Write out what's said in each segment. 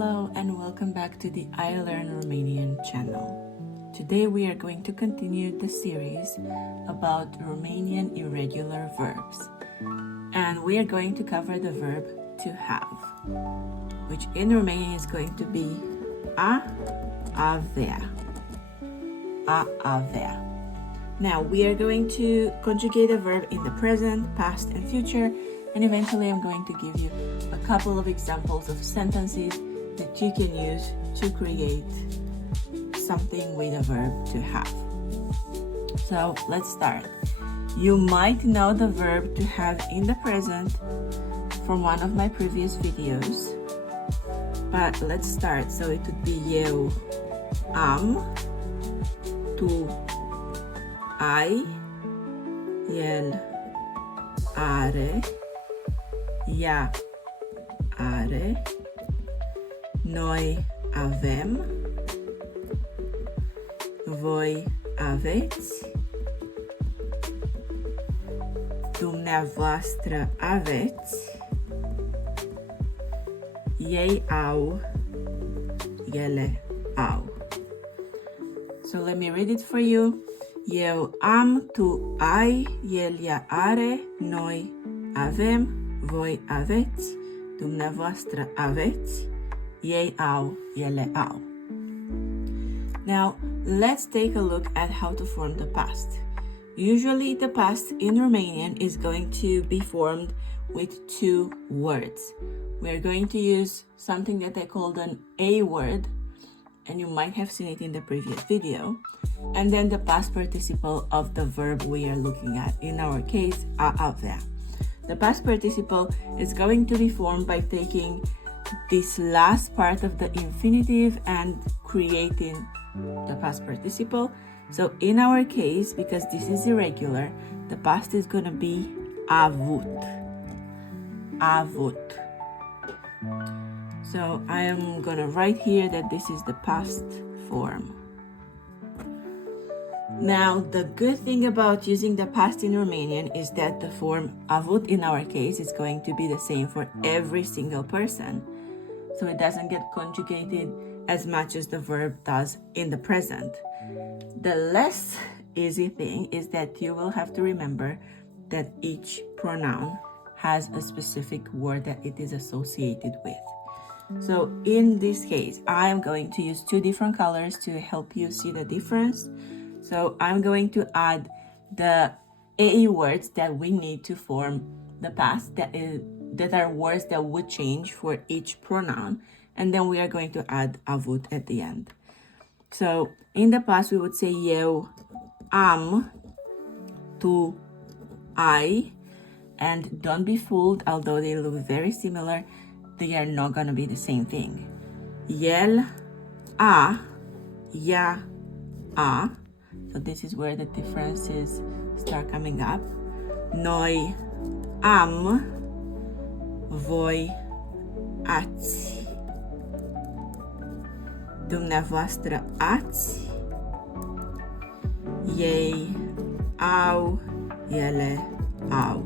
Hello and welcome back to the I Learn Romanian channel. Today we are going to continue the series about Romanian irregular verbs. And we are going to cover the verb to have, which in Romanian is going to be a avea. A avea. Now we are going to conjugate a verb in the present, past and future, and eventually I'm going to give you a couple of examples of sentences that you can use to create something with a verb to have. So let's start. You might know the verb to have in the present from one of my previous videos, but let's start. So it would be eu am, tu ai, el are, ea are, noi avem, voi aveți, dumneavoastră aveți, ei au, ele au. So let me read it for you. Eu am, tu ai, el ea are, noi avem, voi aveți, dumneavoastră aveți, ei au, ele au. Now, let's take a look at how to form the past. Usually, the past in Romanian is going to be formed with two words. We're going to use something that I called an A word, and you might have seen it in the previous video, and then the past participle of the verb we are looking at, in our case, a avea. The past participle is going to be formed by taking this last part of the infinitive and creating the past participle. So in our case, because this is irregular, the past is going to be avut. Avut. So I am going to write here that this is the past form. Now, the good thing about using the past in Romanian is that the form avut in our case is going to be the same for every single person. So it doesn't get conjugated as much as the verb does in the present. The less easy thing is that you will have to remember that each pronoun has a specific word that it is associated with. So in this case, I am going to use two different colors to help you see the difference. So I'm going to add the AE words that we need to form the past, that are words that would change for each pronoun. And then we are going to add avut at the end. So in the past, we would say eu am, tu ai, and don't be fooled, although they look very similar, they are not going to be the same thing. El a, ea a. So this is where the differences start coming up. Noi am, voi ați, dumneavoastră ați, ei au, ele au.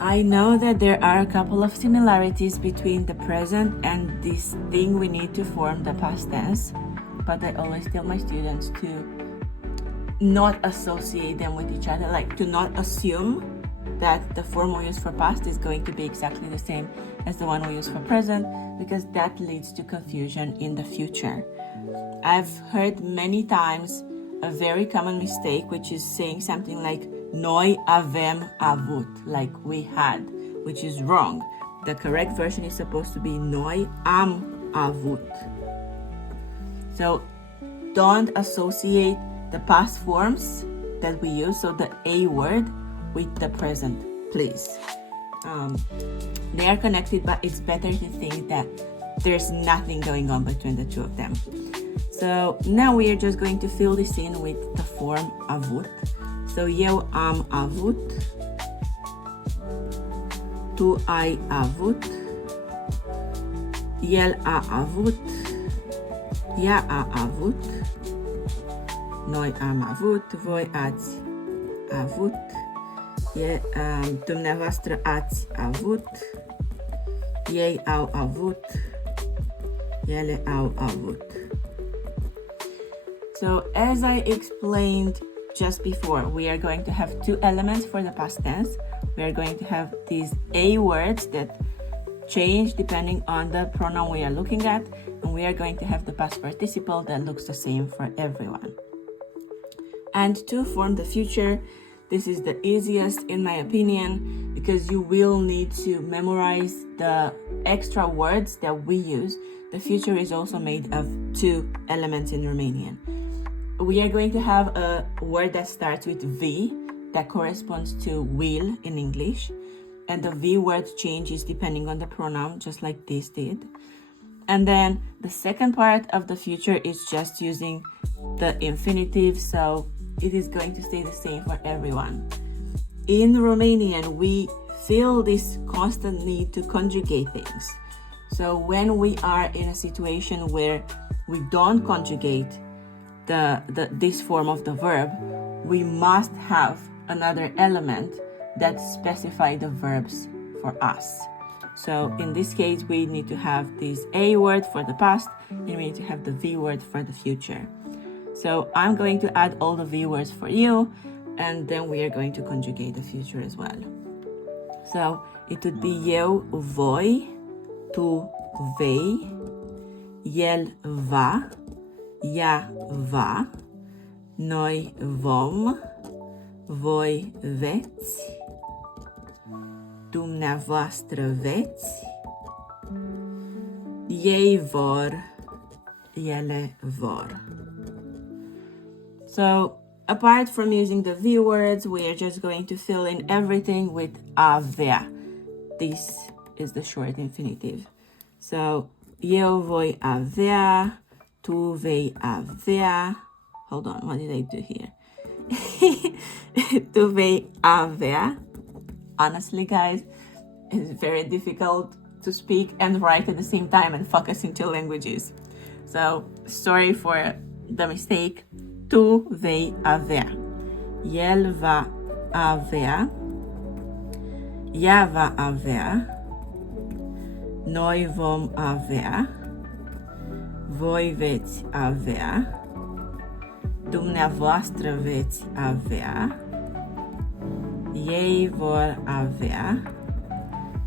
I know that there are a couple of similarities between the present and this thing we need to form the past tense, but I always tell my students to not associate them with each other, like to not assume that the form we use for past is going to be exactly the same as the one we use for present, because that leads to confusion in the future. I've heard many times a very common mistake, which is saying something like noi avem avut, like we had, which is wrong. The correct version is supposed to be noi am avut. So don't associate the past forms that we use, so the A word, with the present, please. They are connected, but it's better to think that there's nothing going on between the two of them. So now we are just going to fill this in with the form avut. So eu am avut, tu ai avut, el a avut, ea a avut, noi am avut, voi ați avut, dumneavoastră ați avut, Ei au avut. Ele au avut. So as I explained just before, we are going to have two elements for the past tense. We are going to have these A words that change depending on the pronoun we are looking at, and we are going to have the past participle that looks the same for everyone. And to form the future, this is the easiest in my opinion, because you will need to memorize the extra words that we use. The future is also made of two elements in Romanian. We are going to have a word that starts with V that corresponds to will in English, and the V word changes depending on the pronoun, just like this did. And then the second part of the future is just using the infinitive, so it is going to stay the same for everyone. In Romanian, we feel this constant need to conjugate things. So when we are in a situation where we don't conjugate this form of the verb, we must have another element that specify the verbs for us. So in this case, we need to have this A word for the past, and we need to have the V word for the future. So I'm going to add all the V words for you, and then we are going to conjugate the future as well. So it would be eu voi, tu vei, el va, ea va, noi vom, voi veți, dumneavoastră veți, ei vor, ele vor. So apart from using the V words, we are just going to fill in everything with AVEA. This is the short infinitive. So eu voi avea, tu vei avea. Hold on, what did I do here? Tu vei avea. Honestly, guys, it's very difficult to speak and write at the same time and focus in two languages. So sorry for the mistake. Tu vei avea. El va avea. Ea va avea. Noi vom avea. Voi veți avea. Dumneavoastră veți avea. Ei vor avea.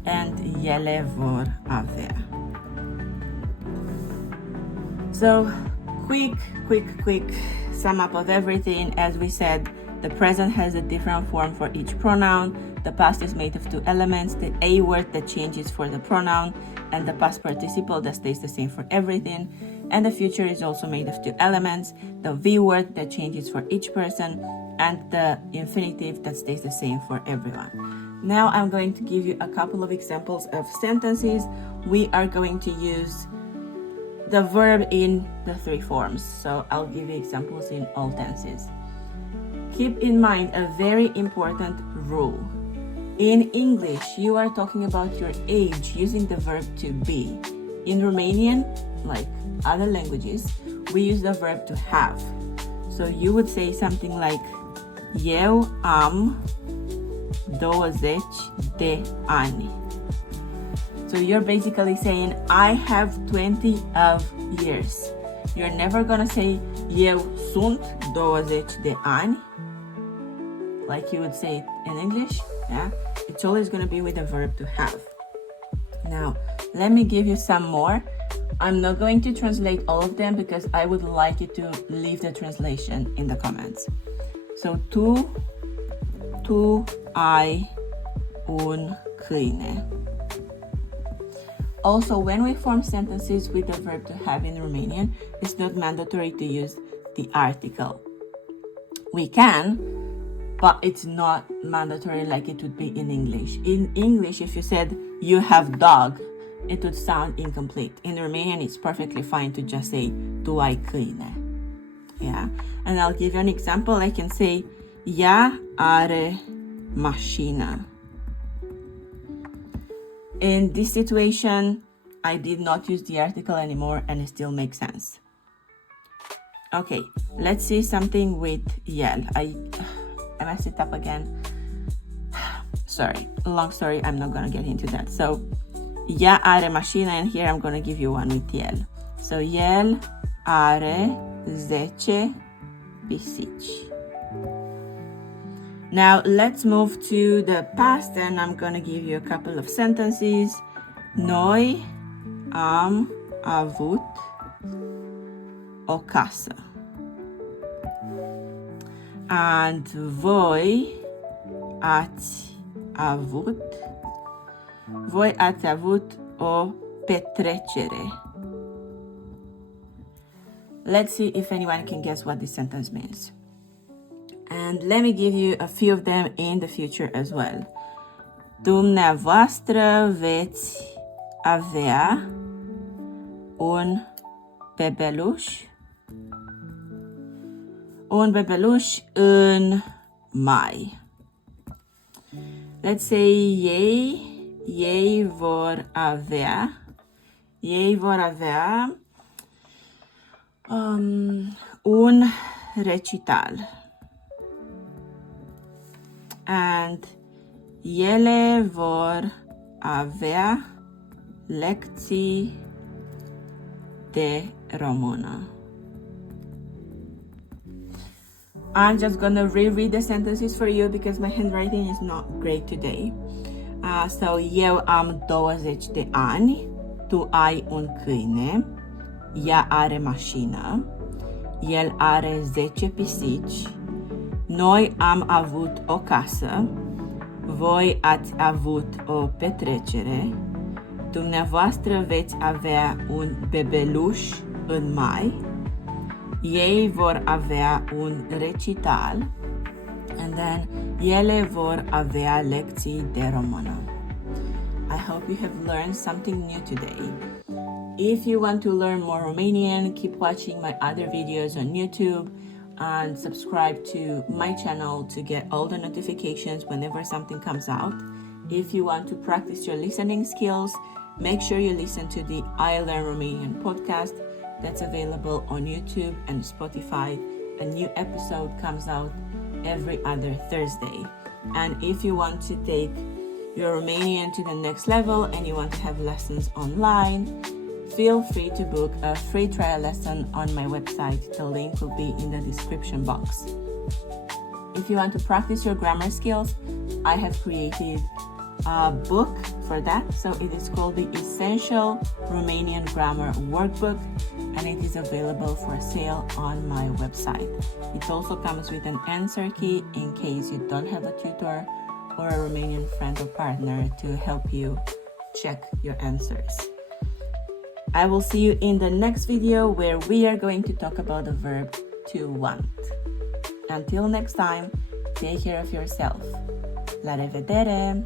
And ele vor avea. So, quick sum up of everything. As we said, the present has a different form for each pronoun. The past is made of two elements, the A word that changes for the pronoun, and the past participle that stays the same for everything. And the future is also made of two elements, the V word that changes for each person, and the infinitive that stays the same for everyone. Now I'm going to give you a couple of examples of sentences. We are going to use the verb in the three forms. So I'll give you examples in all tenses. Keep in mind a very important rule. In English, you are talking about your age using the verb to be. In Romanian, like other languages, we use the verb to have. So you would say something like eu am 20 de ani. So you're basically saying I have 20 of years. You're never gonna say eu sunt 20 de ani, like you would say it in English. Yeah, it's always gonna be with the verb to have. Now, let me give you some more. I'm not going to translate all of them because I would like you to leave the translation in the comments. So, tu ai un câine. Also, when we form sentences with the verb to have in Romanian, it's not mandatory to use the article. We can, but it's not mandatory like it would be in English. In English, if you said you have dog, it would sound incomplete. In Romanian, it's perfectly fine to just say tu ai câine. Yeah, and I'll give you an example. I can say ea are mașină. In this situation, I did not use the article anymore and it still makes sense. Okay, let's see something with el. I messed it up again. Sorry, long story, I'm not gonna get into that. So, ea are mașină, and here I'm going to give you one with el. So, el are 10 pisici. Now, let's move to the past, and I'm going to give you a couple of sentences. Noi am avut o casă. And voi ați avut o petrecere. Let's see if anyone can guess what this sentence means. And let me give you a few of them in the future as well. Dumneavoastră veți avea un bebeluș în mai. Let's say ei vor avea un recital. And ele vor avea lecții de română. I'm just gonna reread the sentences for you because my handwriting is not great today. So, eu am 20 de ani, tu ai un câine, ea are mașină, el are 10 pisici, noi am avut o casă, voi ați avut o petrecere, dumneavoastră veți avea un bebeluș în mai, ei vor avea un recital, and then ele vor avea lecții de română. I hope you have learned something new today. If you want to learn more Romanian, keep watching my other videos on YouTube and subscribe to my channel to get all the notifications whenever something comes out. If you want to practice your listening skills, make sure you listen to the I Learn Romanian podcast that's available on YouTube and Spotify. A new episode comes out every other Thursday. And if you want to take your Romanian to the next level and you want to have lessons online, feel free to book a free trial lesson on my website. The link will be in the description box. If you want to practice your grammar skills, I have created a book for that. So it is called the Essential Romanian Grammar Workbook, and it is available for sale on my website. It also comes with an answer key in case you don't have a tutor or a Romanian friend or partner to help you check your answers. I will see you in the next video where we are going to talk about the verb to want. Until next time, take care of yourself. La revedere!